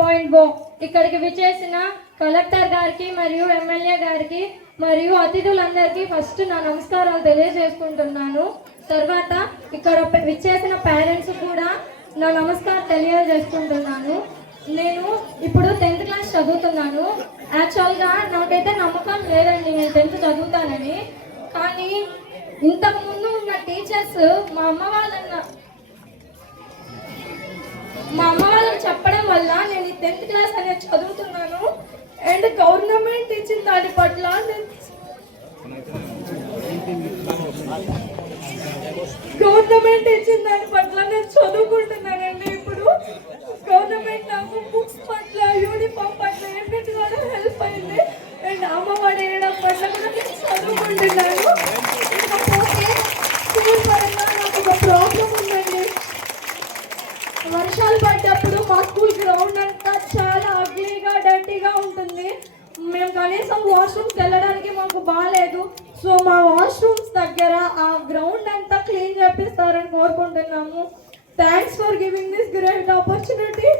point 3.0. ఇక్కడికి విచేసిన collector గారికి మరియు ఎమ్మెల్యే గారికి మరియు అతిథులందరికీ ఫస్ట్ నా నమస్కారాలు తెలియజేసుకుంటున్నాను. తర్వాత ఇక్కడ విచ్చేసిన పేరెంట్స్ కూడా నా నమస్కారం తెలియజేసుకుంటున్నాను. నేను ఇప్పుడు టెన్త్ క్లాస్ చదువుతున్నాను. యాక్చువల్గా నాకైతే నమ్మకం లేదండి నేను టెన్త్ చదువుతానని. కానీ ఇంతకుముందు ఉన్న టీచర్స్ మా అమ్మ వాళ్ళన్న మా అమ్మ వల్ల నేను ఈ టెన్త్ క్లాస్ అనేది చదువుతున్నాను. అండ్ గవర్నమెంట్ ఇచ్చిన దాని పట్ల గవర్నమెంట్ ఇచ్చిన దాని పట్ల నేను చదువుకుంటున్నానండి ఇప్పుడు. గవర్నమెంట్ నాకు బుక్స్ పట్ల యూనిఫామ్ పట్ల ఎన్నిటి కూడా హెల్ప్ అయింది. అండ్ అమ్మఒడి వేయడం పట్ల కూడా నేను చదువుకుంటున్నాను. వర్షాలు పడ్డప్పుడు మా స్కూల్ గ్రౌండ్ అంతా చాలా అగ్లీగా డర్టీగా ఉంటుంది. మేము కనీసం వాష్రూమ్కి వెళ్ళడానికి మాకు బాగాలేదు సో మా వాష్రూమ్స్ దగ్గర ఆ గ్రౌండ్ అంతా క్లీన్ చేపిస్తారని కోరుకుంటున్నాము. Thanks for giving this great opportunity